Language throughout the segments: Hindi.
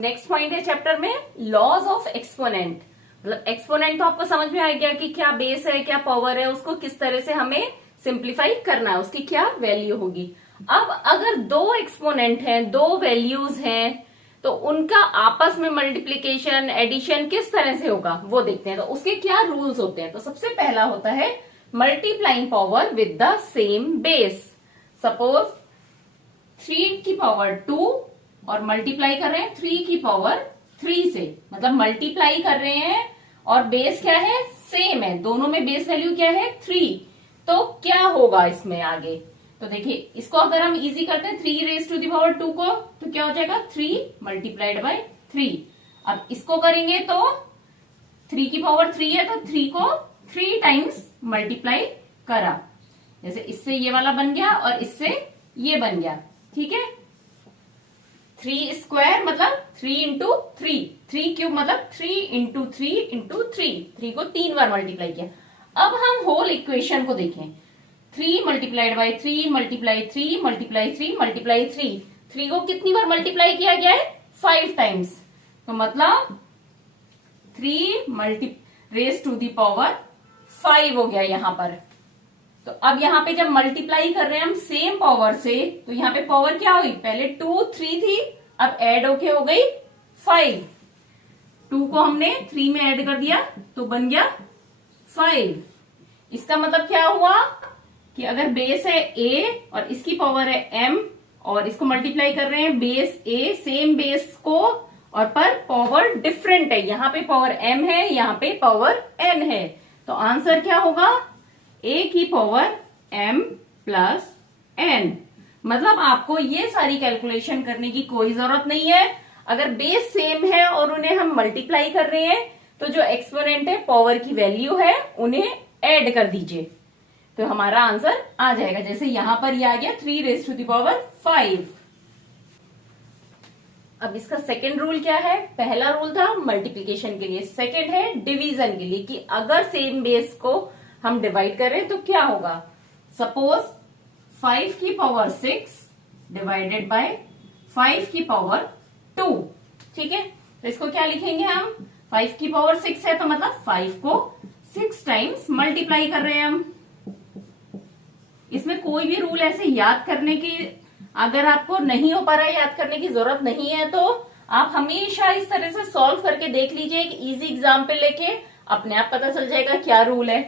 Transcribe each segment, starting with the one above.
नेक्स्ट पॉइंट है चैप्टर में लॉज ऑफ एक्सपोनेंट। मतलब एक्सपोनेंट तो आपको समझ में आ गया कि क्या बेस है क्या पावर है, उसको किस तरह से हमें सिंप्लीफाई करना है, उसकी क्या वैल्यू होगी। अब अगर दो एक्सपोनेंट हैं, दो वैल्यूज हैं, तो उनका आपस में मल्टीप्लीकेशन एडिशन किस तरह से होगा वो देखते हैं। तो उसके क्या रूल्स होते हैं। तो सबसे पहला होता है multiplying power with the same base. Suppose 3 की पावर 2 और मल्टीप्लाई कर रहे हैं 3 की पावर 3 से, मतलब मल्टीप्लाई कर रहे हैं और बेस क्या है, सेम है, दोनों में बेस वैल्यू क्या है 3। तो क्या होगा इसमें आगे, तो देखिए इसको अगर हम इजी करते हैं 3 रेज टू दी पावर 2 को, तो क्या हो जाएगा 3 मल्टीप्लाइड बाय 3। अब इसको करेंगे तो 3 की पावर 3 है तो 3 को 3 टाइम्स मल्टीप्लाई करा, जैसे इससे ये वाला बन गया और इससे ये बन गया, ठीक है। 3 स्क्वायर मतलब 3 इंटू 3, 3 क्यूब मतलब 3 इंटू 3 इंटू 3 को 3 बार मल्टीप्लाई किया। अब हम होल इक्वेशन को देखें, 3 multiplied by 3 multiply 3 multiply 3 multiply 3 को कितनी बार मल्टीप्लाई किया गया है 5 टाइम्स। तो मतलब 3 multi raise to the power 5 हो गया यहां पर। तो अब यहां पे जब मल्टीप्लाई कर रहे हैं हम सेम पावर से, तो यहां पे पावर क्या हुई, पहले 2 3 थी, अब ऐड होके हो गई 5। 2 को हमने 3 में ऐड कर दिया तो बन गया 5। इसका मतलब क्या हुआ कि अगर बेस है a और इसकी पावर है m और इसको मल्टीप्लाई कर रहे हैं बेस a सेम बेस को, और पर पावर डिफरेंट है, यहां पे पावर m है यहां पे पावर n है, तो आंसर क्या होगा a की पावर m प्लस n। मतलब आपको ये सारी कैलकुलेशन करने की कोई जरूरत नहीं है। अगर बेस सेम है और उन्हें हम मल्टीप्लाई कर रहे हैं तो जो एक्सपोनेंट है पावर की वैल्यू है उन्हें ऐड कर दीजिए, तो हमारा आंसर आ जाएगा। जैसे यहां पर ये आ गया 3 रेज टू दी पावर 5। अब इसका सेकेंड रूल क्या है, पहला रूल था मल्टीप्लीकेशन के लिए, सेकेंड है डिवीजन के लिए, कि अगर सेम बेस को हम डिवाइड करें तो क्या होगा। सपोज 5 की पावर 6 डिवाइडेड बाय 5 की पावर 2, ठीक है। तो इसको क्या लिखेंगे हम, 5 की पावर 6 है तो मतलब 5 को 6 टाइम्स मल्टीप्लाई कर रहे हैं हम। इसमें कोई भी रूल ऐसे याद करने की, अगर आपको नहीं हो पा रहा है याद करने की जरूरत नहीं है, तो आप हमेशा इस तरह से सॉल्व करके देख लीजिए, एक इजी एग्जाम्पल लेके अपने आप पता चल जाएगा क्या रूल है।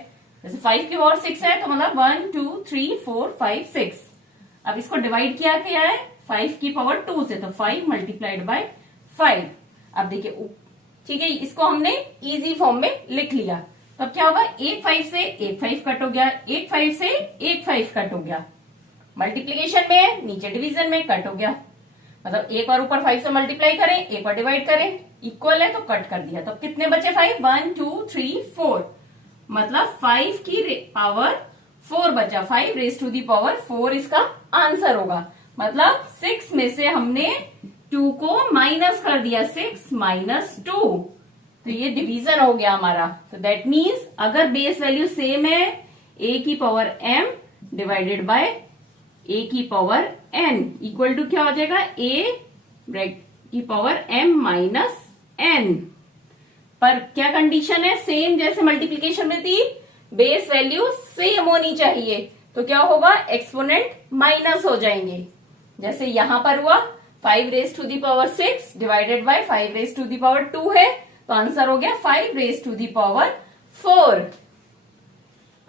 जैसे 5 की पावर 6 है तो मतलब 1 2 3 4 5 6। अब इसको डिवाइड किया क्या है 5 की पावर 2 से, तो 5 मल्टीप्लाइड बाय 5। अब देखिए ठीक है, इसको हमने इजी फॉर्म में लिख लिया, तब क्या होगा 1 5 से 1 5 कट हो गया, 1 5 से 1 5 कट हो गया, मल्टीप्लीकेशन में नीचे डिवीजन में कट हो गया। मतलब एक बार ऊपर 5 से मल्टीप्लाई करें, एक बार डिवाइड करें, इक्वल है तो कट कर दिया, तो कितने बचे 5, 1 2 3 4, मतलब 5 की पावर 4 बचा, 5 रेज टू दी पावर 4 इसका आंसर होगा। मतलब 6 में से हमने 2 को माइनस कर दिया, 6 माइनस 2, तो ये डिवीजन हो गया हमारा। तो दैट मीन्स अगर बेस वैल्यू सेम है a की power m divided by a की पावर n इक्वल टू क्या हो जाएगा a की पावर m माइनस n। पर क्या कंडीशन है, सेम जैसे मल्टीप्लीकेशन में थी, बेस वैल्यू सेम होनी चाहिए, तो क्या होगा एक्सपोनेंट माइनस हो जाएंगे। जैसे यहां पर हुआ 5 raise to the power 6 divided by 5 raise to the power 2 है, तो आंसर हो गया 5 रेज टू दी पावर 4।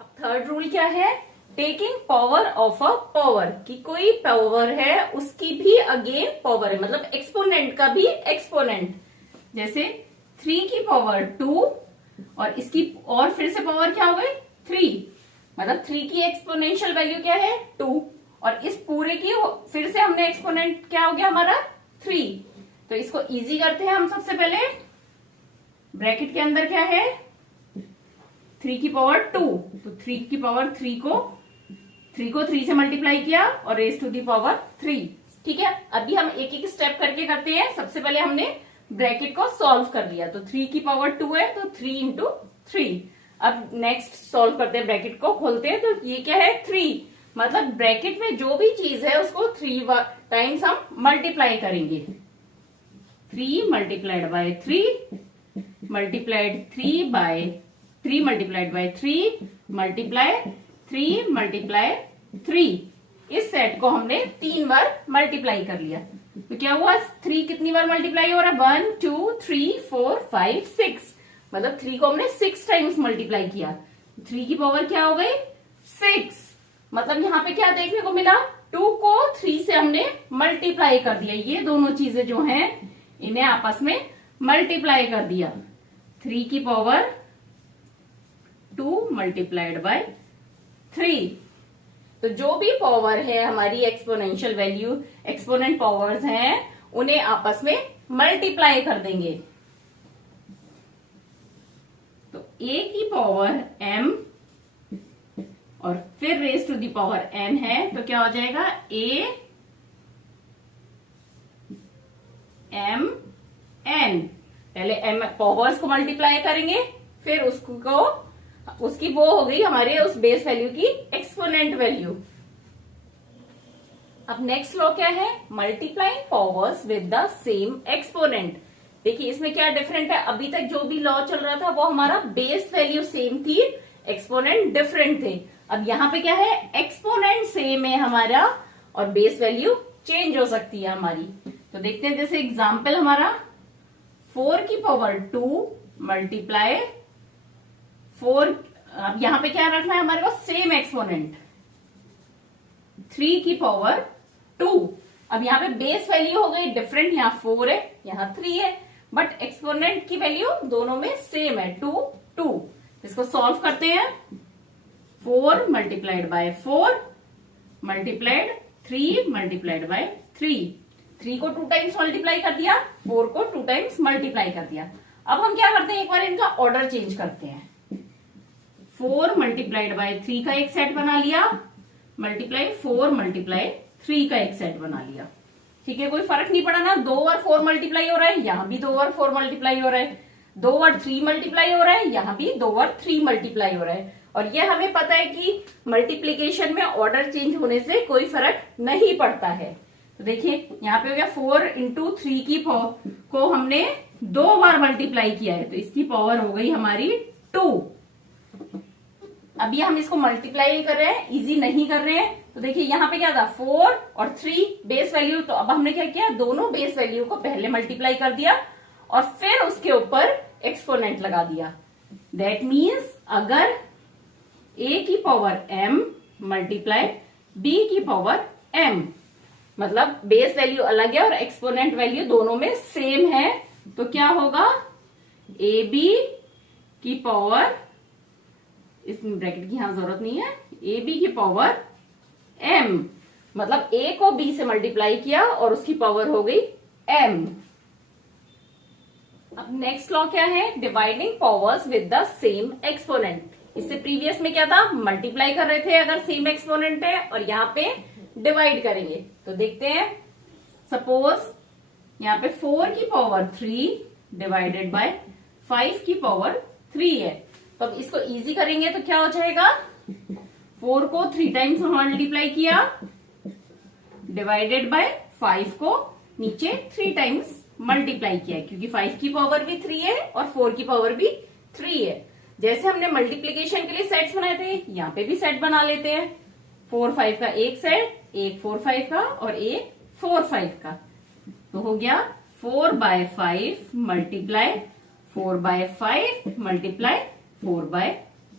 अब थर्ड रूल क्या है, taking power of a power, कि कोई पावर है उसकी भी अगेन पावर है, मतलब एक्सपोनेंट का भी एक्सपोनेंट। जैसे 3 की पावर 2 और इसकी और फिर से पावर क्या हो गई 3, मतलब 3 की एक्सपोनेंशियल वैल्यू क्या है 2, और इस पूरे की फिर से हमने एक्सपोनेंट क्या हो गया हमारा 3। तो इसको इजी करते हैं हम। सबसे पहले ब्रैकेट के अंदर क्या है 3 की पावर 2, तो 3 की पावर 3 को 3 से मल्टीप्लाई किया और रेज टू दी पावर 3, ठीक है। अभी हम एक एक स्टेप करके करते हैं। सबसे पहले हमने ब्रैकेट को सॉल्व कर लिया, तो 3 की पावर 2 है तो 3 इंटू 3। अब नेक्स्ट सॉल्व करते हैं, ब्रैकेट को खोलते हैं, तो ये क्या है 3, मतलब ब्रैकेट में जो भी चीज है उसको 3 टाइम्स हम मल्टीप्लाई करेंगे। 3 multiplied by 3 multiplied 3 by 3 multiplied by 3 multiply 3 multiply 3। इस सेट को हमने 3 बार मल्टीप्लाई कर लिया। तो क्या हुआ, 3 कितनी बार मल्टीप्लाई हो रहा है, 1 2 3 4 5 6, मतलब 3 को हमने 6 टाइम्स मल्टीप्लाई किया। 3 की पावर क्या हो गई, 6। मतलब यहाँ पे क्या देखने को मिला, 2 को 3 से हमने मल्टीप्लाई कर दिया। ये दोनों चीजें जो हैं इन्हें आपस में मल्टीप्लाई कर दिया। 3 की पावर 2 मल्टीप्लाइड बाय 3। तो जो भी पावर है हमारी एक्सपोनेंशियल वैल्यू, एक्सपोनेंट पावर्स हैं, उन्हें आपस में मल्टीप्लाई कर देंगे। तो a की पावर m और फिर raise to the power n है, तो क्या हो जाएगा, a m n। पहले m पावर्स को मल्टीप्लाई करेंगे, फिर उसकी वो हो गई हमारे उस बेस वैल्यू की एक्सपोनेंट वैल्यू। अब नेक्स्ट लॉ क्या है, multiplying powers with the same exponent. देखिए इसमें क्या डिफरेंट है, अभी तक जो भी लॉ चल रहा था वो हमारा बेस वैल्यू सेम थी, एक्सपोनेंट डिफरेंट थे। अब यहाँ पे क्या है, एक्सपोनेंट सेम है हमारा और बेस वैल्यू चेंज हो सकती है हमारी। तो देखते हैं, जैसे एग्जाम्पल हमारा 4 की पावर 2 मल्टीप्लाई 4, अब यहाँ पे क्या रखना है हमारे को, सेम एक्सपोनेंट 3 की पावर 2। अब यहाँ पे बेस वैल्यू हो गई डिफरेंट, यहाँ 4 है यहाँ 3 है, बट एक्सपोनेंट की वैल्यू दोनों में सेम है 2 2। इसको सॉल्व करते हैं, 4 multiplied by 4 multiplied 3 multiplied by 3। 3 को 2 टाइम्स मल्टीप्लाई कर दिया, 4 को 2 टाइम्स मल्टीप्लाई कर दिया। अब हम क्या करते हैं, एक बार इनका ऑर्डर चेंज करते हैं। 4 मल्टीप्लाइड बाय 3 का एक सेट बना लिया, मल्टीप्लाई 4 मल्टीप्लाई 3 का एक सेट बना लिया। ठीक है, कोई फर्क नहीं पड़ा ना, 2 बार 4 मल्टीप्लाई हो रहा है, यहाँ भी 2 बार 4 मल्टीप्लाई हो रहा है, 2 बार 3 मल्टीप्लाई हो रहा है, यहाँ भी 2 बार 3 मल्टीप्लाई हो रहा है। और ये हमें पता है कि मल्टीप्लीकेशन में ऑर्डर चेंज होने से कोई फर्क नहीं पड़ता है। तो देखिए यहाँ पे हो गया 4 इंटू 3 की को हमने 2 बार मल्टीप्लाई किया है, तो इसकी पावर हो गई हमारी 2। अभी हम इसको मल्टीप्लाई कर रहे हैं, इजी नहीं कर रहे हैं। तो देखिए यहाँ पे क्या था, 4 और 3 बेस वैल्यू, तो अब हमने क्या किया, दोनों बेस वैल्यू को पहले मल्टीप्लाई कर दिया और फिर उसके ऊपर एक्सपोनेंट लगा दिया। दैट मीन्स अगर a की पावर m मल्टीप्लाई b की पावर m, मतलब बेस वैल्यू अलग है और एक्सपोनेंट वैल्यू दोनों में सेम है, तो क्या होगा, ab की पावर, इसमें ब्रैकेट की यहां जरूरत नहीं है, ab की पावर m, मतलब a को b से मल्टीप्लाई किया और उसकी पावर हो गई m। अब नेक्स्ट लॉ क्या है, dividing powers with the same exponent. इससे प्रीवियस में क्या था, मल्टीप्लाई कर रहे थे अगर सेम एक्सपोनेंट है, और यहाँ पे डिवाइड करेंगे। तो देखते हैं, सपोज यहाँ पे 4 की पावर 3 डिवाइडेड बाय 5 की पावर 3 है। तो अब इसको इजी करेंगे तो क्या हो जाएगा, 4 को 3 टाइम्स मल्टीप्लाई किया डिवाइडेड बाय 5 को नीचे 3 टाइम्स मल्टीप्लाई किया, क्योंकि 5 की पावर भी 3 है और 4 की पावर भी 3 है। जैसे हमने मल्टीप्लीकेशन के लिए सेट्स बनाए थे, यहाँ पे भी सेट बना लेते हैं। 4 5 का एक सेट, एक 4 5 का और एक 4 5 का। तो हो गया 4 by 5 multiply 4 by 5 multiply 4 by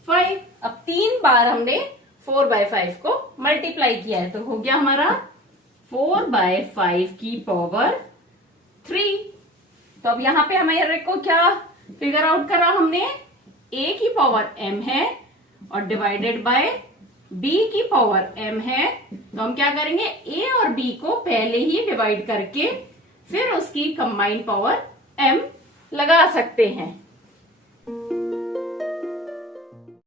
5। अब 3 बार हमने 4 बाय 5 को मल्टीप्लाई किया है, तो हो गया हमारा 4 बाय 5 की पावर 3। तो अब यहाँ पे हमारे को क्या फिगर आउट करा हमने, a की पावर m है और डिवाइडेड बाय b की पावर m है। तो हम क्या करेंगे, a और b को पहले ही डिवाइड करके फिर उसकी कंबाइंड पावर m लगा सकते हैं।